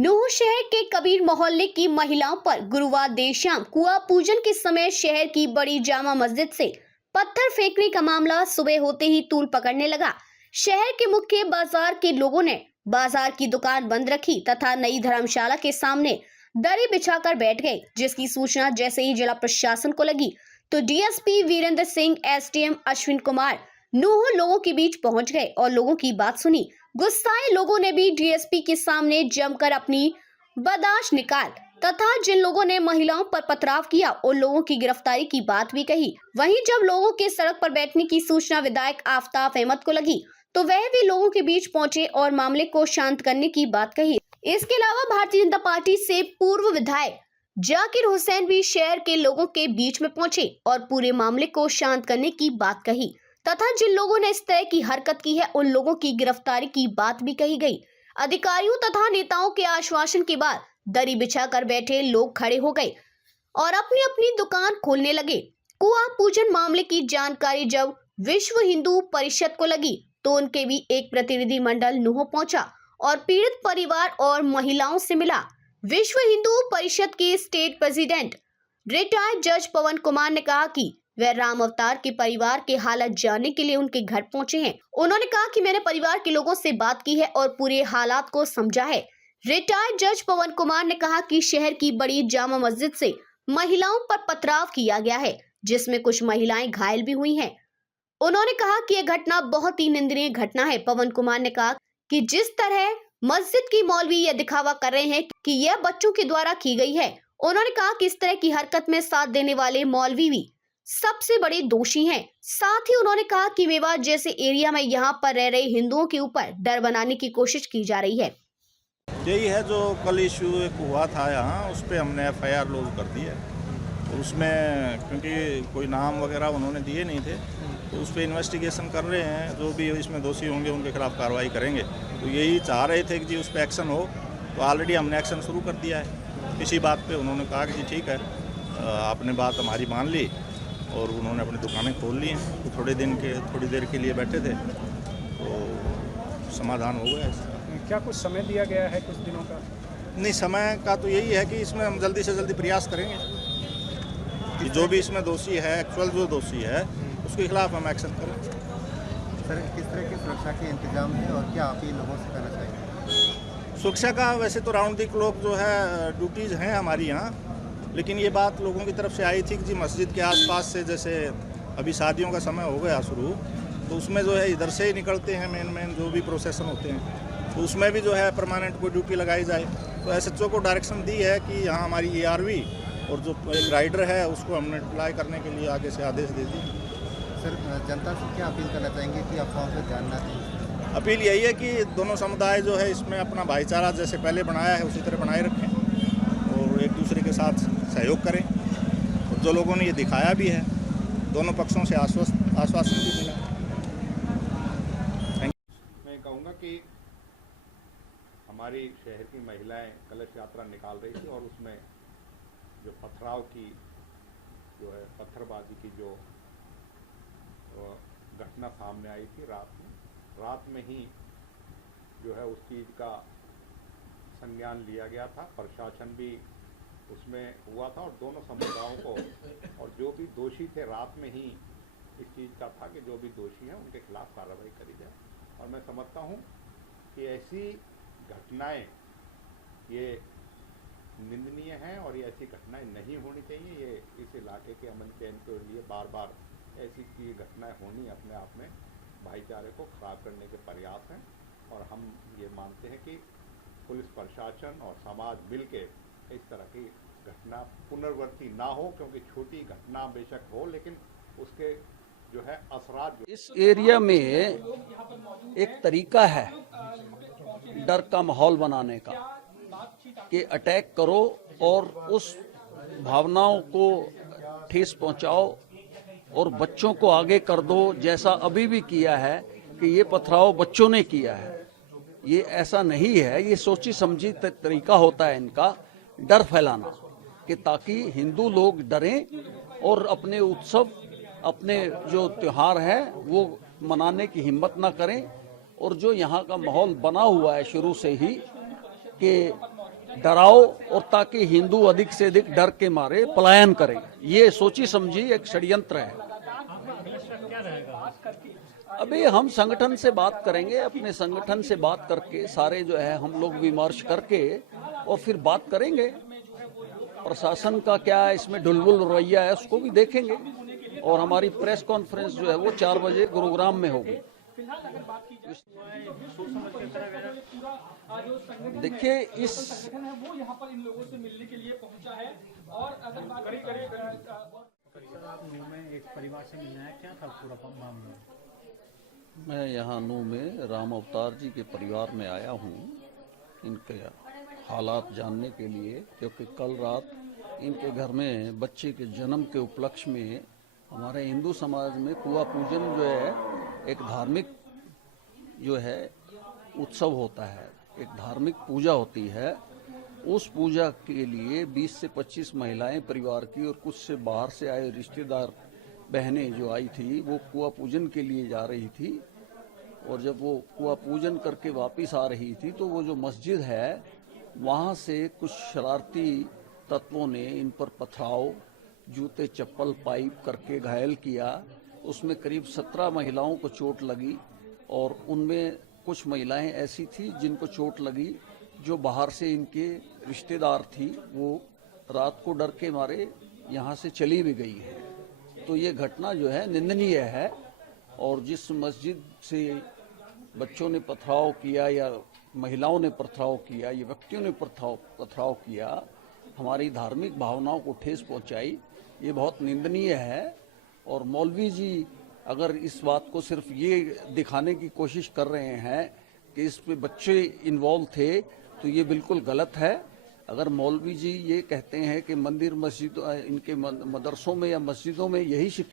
नूह शहर के कबीर मोहल्ले की महिलाओं पर गुरुवार देर शाम कुआं पूजन के समय शहर की बड़ी जामा मस्जिद से पत्थर फेंकने का मामला सुबह होते ही तूल पकड़ने लगा। शहर के मुख्य बाजार के लोगों ने बाजार की दुकान बंद रखी तथा नई धर्मशाला के सामने दरी बिछाकर बैठ गए, जिसकी सूचना जैसे ही जिला प्रशासन को लगी तो डीएसपी वीरेंद्र सिंह, एसडीएम अश्विन कुमार नूह लोगों के बीच पहुंच गए और लोगों की बात सुनी। गुस्साए लोगों ने भी डीएसपी के सामने जमकर अपनी बर्दाश्त निकाल तथा जिन लोगों ने महिलाओं पर पथराव किया उन लोगों की गिरफ्तारी की बात भी कही। वहीं जब लोगों के सड़क पर बैठने की सूचना विधायक आफताब अहमद को लगी तो वह भी लोगों के बीच पहुंचे और मामले को शांत करने की बात कही। इसके अलावा भारतीय जनता पार्टी से पूर्व विधायक जाकिर हुसैन भी शहर के लोगों के बीच में पहुंचे और पूरे मामले को शांत करने की बात कही तथा जिन लोगों ने इस तरह की हरकत की है उन लोगों की गिरफ्तारी की बात भी कही गई। अधिकारियों तथा नेताओं के आश्वासन के बाद दरी बिछाकर बैठे लोग खड़े हो गए और अपनी अपनी दुकान खोलने लगे। कुआं पूजन मामले की जानकारी जब विश्व हिंदू परिषद को लगी तो उनके भी एक प्रतिनिधि मंडल नूह पहुंचा और पीड़ित परिवार और महिलाओं से मिला। विश्व हिंदू परिषद के स्टेट प्रेसिडेंट रिटायर्ड जज पवन कुमार ने कहा कि वह राम अवतार के परिवार के हालात जानने के लिए उनके घर पहुंचे हैं। उन्होंने कहा कि मैंने परिवार के लोगों से बात की है और पूरे हालात को समझा है। रिटायर्ड जज पवन कुमार ने कहा कि शहर की बड़ी जामा मस्जिद से महिलाओं पर पथराव किया गया है, जिसमें कुछ महिलाएं घायल भी हुई हैं। उन्होंने कहा कि यह घटना बहुत ही निंदनीय घटना है। पवन कुमार ने कहा कि जिस तरह मस्जिद की मौलवी यह दिखावा कर रहे हैं कि यह बच्चों के द्वारा की गई है, उन्होंने कहा कि इस तरह की हरकत में साथ देने वाले मौलवी भी सबसे बड़े दोषी हैं। साथ ही उन्होंने कहा कि मेवात जैसे एरिया में यहाँ पर रह रहे हिंदुओं के ऊपर डर बनाने की कोशिश की जा रही है। यही है जो कल इशू एक हुआ था यहाँ, उस पर हमने एफआईआर लॉन्च कर दी है। उसमें क्योंकि कोई नाम वगैरह उन्होंने दिए नहीं थे तो उस पर इन्वेस्टिगेशन कर रहे हैं। जो भी इसमें दोषी होंगे उनके खिलाफ कार्रवाई करेंगे। तो यही चाह रहे थे कि जी उस पर एक्शन हो, तो ऑलरेडी हमने एक्शन शुरू कर दिया है। इसी बात पे उन्होंने कहा कि जी ठीक है, आपने बात हमारी मान ली और उन्होंने अपनी दुकानें खोल ली हैं। तो थोड़ी देर के लिए बैठे थे तो समाधान हो गया। क्या कुछ समय दिया गया है कुछ दिनों का? नहीं, समय का तो यही है कि इसमें हम जल्दी से जल्दी प्रयास करेंगे कि जो भी इसमें दोषी है, एक्चुअल जो दोषी है उसके खिलाफ हम एक्शन करें। सर, किस तरह की सुरक्षा के इंतजाम है और क्या आप ये लोगों से करना चाहिए? सुरक्षा का वैसे तो राउंड द क्लॉक जो है ड्यूटीज़ हैं हमारी यहाँ, लेकिन ये बात लोगों की तरफ से आई थी कि जी मस्जिद के आसपास से, जैसे अभी शादियों का समय हो गया शुरू, तो उसमें जो है इधर से ही निकलते हैं मेन जो भी प्रोसेसन होते हैं, तो उसमें भी जो है परमानेंट कोई ड्यूटी लगाई जाए। तो एसएचओ को डायरेक्शन दी है कि यहाँ हमारी एआरवी और जो एक राइडर है उसको हमने अप्लाई करने के लिए आगे से आदेश दे दिए। सर, जनता से क्या अपील करना चाहेंगे कि अफवाहों पर ध्यान ना दें? अपील यही है कि दोनों समुदाय जो है इसमें अपना भाईचारा जैसे पहले बनाया है उसी तरह बनाए रखें और एक दूसरे के साथ सहयोग करें। और जो लोगों ने ये दिखाया भी है, दोनों पक्षों से आश्वासन भी मिला। मैं कहूँगा कि हमारी शहर की महिलाएं कलश यात्रा निकाल रही थी और उसमें जो पथराव की जो है पत्थरबाजी की जो घटना सामने आई थी रात में ही जो है उस चीज़ का संज्ञान लिया गया था। प्रशासन भी उसमें हुआ था और दोनों समुदायों को और जो भी दोषी थे रात में ही इस चीज़ का था कि जो भी दोषी हैं उनके खिलाफ कार्रवाई करी जाए। और मैं समझता हूँ कि ऐसी घटनाएं ये निंदनीय हैं और ये ऐसी घटनाएं नहीं होनी चाहिए। ये इस इलाके के अमन चैन के लिए बार बार ऐसी की घटनाएं होनी अपने आप में भाईचारे को खराब करने के प्रयास हैं। और हम ये मानते हैं कि पुलिस प्रशासन और समाज मिलके इस तरह की घटना पुनरावृत्ति ना हो, क्योंकि छोटी घटना बेशक हो लेकिन उसके जो है असरात इस एरिया में एक तरीका है डर का माहौल बनाने का कि अटैक करो और उस भावनाओं को ठेस पहुंचाओ और बच्चों को आगे कर दो, जैसा अभी भी किया है कि ये पथराव बच्चों ने किया है। ये ऐसा नहीं है, ये सोची समझी तरीका होता है इनका डर फैलाना, कि ताकि हिंदू लोग डरें और अपने उत्सव, अपने जो त्योहार है वो मनाने की हिम्मत ना करें। और जो यहाँ का माहौल बना हुआ है शुरू से ही कि डराओ और ताकि हिंदू अधिक से अधिक डर के मारे पलायन करें। ये सोची समझी एक षड्यंत्र है। अभी हम संगठन से बात करेंगे, अपने संगठन से बात करके सारे जो है हम लोग विमर्श करके और फिर बात करेंगे। प्रशासन का क्या इसमें ढुलबुल रवैया है उसको भी देखेंगे और हमारी प्रेस कॉन्फ्रेंस जो है वो 4 बजे गुरुग्राम में होगी। देखिए इस एक परिवार से मिलना है, क्या था पूरा मामला? मैं यहाँ नू में राम अवतार जी के परिवार में आया हूँ इनके हालात जानने के लिए, क्योंकि कल रात इनके घर में बच्चे के जन्म के उपलक्ष्य में हमारे हिंदू समाज में कुआ पूजन जो है एक धार्मिक जो है उत्सव होता है, एक धार्मिक पूजा होती है। उस पूजा के लिए 20 से 25 महिलाएं परिवार की और कुछ से बाहर से आए रिश्तेदार बहनें जो आई थी वो कुआ पूजन के लिए जा रही थी। और जब वो कुआ पूजन करके वापस आ रही थी तो वो जो मस्जिद है वहाँ से कुछ शरारती तत्वों ने इन पर पथराव, जूते चप्पल पाइप करके घायल किया। उसमें करीब 17 महिलाओं को चोट लगी और उनमें कुछ महिलाएं ऐसी थी जिनको चोट लगी जो बाहर से इनके रिश्तेदार थी, वो रात को डर के मारे यहाँ से चली भी गई है। तो ये घटना जो है निंदनीय है और जिस मस्जिद से बच्चों ने पथराव किया या महिलाओं ने पथराव किया या व्यक्तियों ने पथराव किया, हमारी धार्मिक भावनाओं को ठेस पहुंचाई, ये बहुत निंदनीय है। और मौलवी जी अगर इस बात को सिर्फ ये दिखाने की कोशिश कर रहे हैं कि इस पे बच्चे इन्वॉल्व थे तो ये बिल्कुल गलत है। अगर मौलवी जी ये कहते हैं कि मंदिर मस्जिद इनके मदरसों में या मस्जिदों में यही शिक्षा